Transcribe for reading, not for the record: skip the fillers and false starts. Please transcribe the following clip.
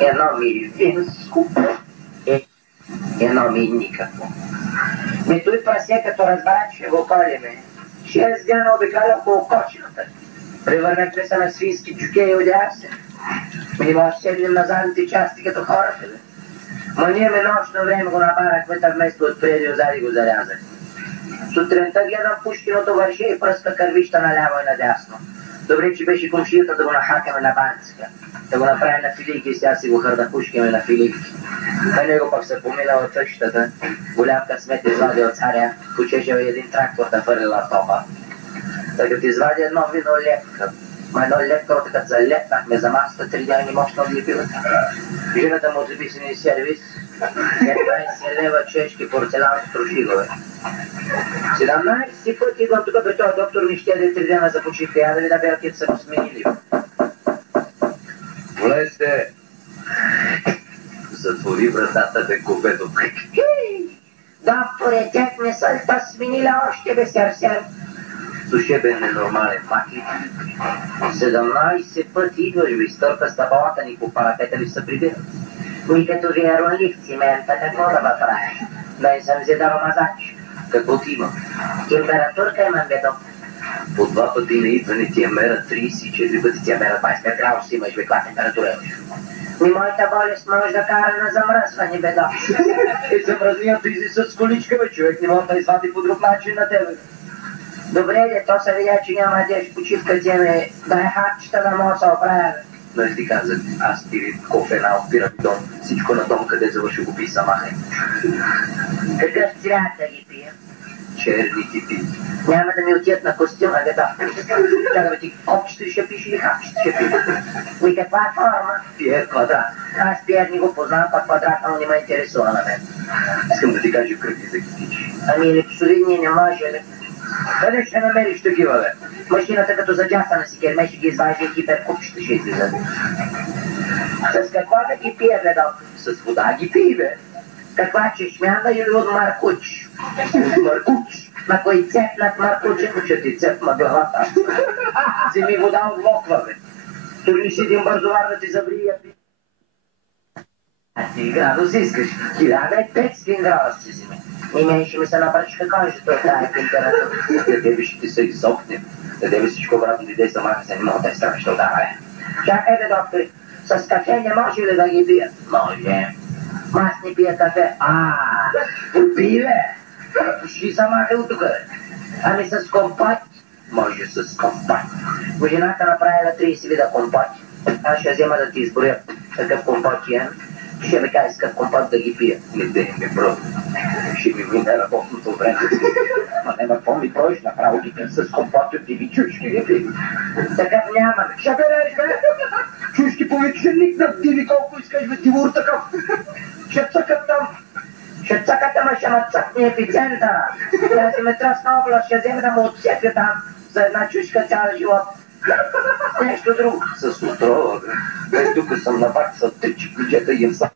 Едно ми винско, едно ми никакво. Той прасе, като разбра, че ще го колиме, ще сгъна обикаля около кочината. Превърнахме се на свински джукеи от ясен. Ми може седнем на задните части като хората. Ма ние нощно време го набарахме, та вместо отпреди озади го зарязах. Сутринта гледам Пушкиното върше и пръска кървища наляво и надясно. Добре, че беше комшията да го нахакаме на банцика. Да го направим на филийки и сега си го хърдапушкиме на филийки. На него пък се поминала тъщата. Голям късмет извади от царя, почеше един трактор да фърлила топа. Та като извади едно вино лепка. Ма едно лепка, като залепнахме за масата, 3 дни мощно облепилата. Жената му отзеби си ни сервис, 15 лева чешки порцелан с трошигове. 17 пъти идвам тук при този доктор, ни ще яде 3 дена за почивка. Я да ви да белките са го сменили. Влезте! Затвори вратата, бе, говедо. Докторе, тях не са та сменили още, бе, сърсер. Слушай, бе, ненормален махли. 17 пъти идваш, бе, стърка с табалата ни по парапета ви са прибират. И като ви е ролив цимента, какво да ва правиш? Да не съм взедал мазач. Какво ти има? Температурка имам, бе, доктор. По 2 пъти на идване ти я мера 34 пъти ти я мера 25 градуса имаш, бе, каква температура имаш? И моята болест може да кара на замръзване, бе, доктор. Замръзният изи с количка, бе, човек не може да извади по друг начин на тебе. Добре, де, то се видя, че няма деш почивка, ти ме дай хапчета да мога да се оправя. Нали ти казах, аз пири кофе от пирамидон, всичко на дом, къде завърши го пи самахай. Какъв цвят да ги пия? Черни ти пи. Няма да ми отият на костюма, бе, доктор. Чакай, бе, ти копчета ще пиш или хапчета ще пиш? И каква е форма? Пиер квадрат. Аз Пиер не го познавам, пък квадрата му не ме интересува на мен. Искам да ти кажа кръгли да ги тичи. Ами липсовидни не може, бе. Къде ще намериш такива, бе? Машината като задясана си кермеше ги изважда и хиперкупчета ще излизат. С каква да ги пие, бе, доктор? С вода ги пи, бе. Каква чешмяна или от маркуч? От маркуч. На кой цепнат маркуче? Ще ти цепна главата. Вземи вода от локва, бе. Турни си един бързовар да ти забри и я пи. А ти градус искаш? 1500 градус си вземи. И мен ще ми се напръчка кожата от тая температура. Да тебе ще ти се изсохне. Да тебе всичко обратно дойде сама, се не мога да е страх, ще удара, бе. Чакай, бе, доктори. С кафе не може ли да ги пия? Може. Аз не пия кафе. Пи, бе. Ще замахай от тук, бе. Ами с компот? Може с компот. Жената направила 30 вида компоти. Аз ще взема да ти изборя какъв компот имам. Ще ми кажеш какъв компот да ги пия. Не дей ме, бро. Ще ми мине работното време. Ма нема какво ми правиш, направо ги пия с компот от диви чушки, не пи. Такъв няма. Ще береш, бе. Чушки повече ще никнат диви, колко искаш, бе, дивур такъв. Ще цъкат там. Ще цъкате, ма ще ме цъкне епицентъра. Тя си ме тръсна област, ще вземе да му отсепя там за една чушка цял живот. Нещо друго. С отрова, бе. Бе, тук съм на бак с 3 чекуджета и им са.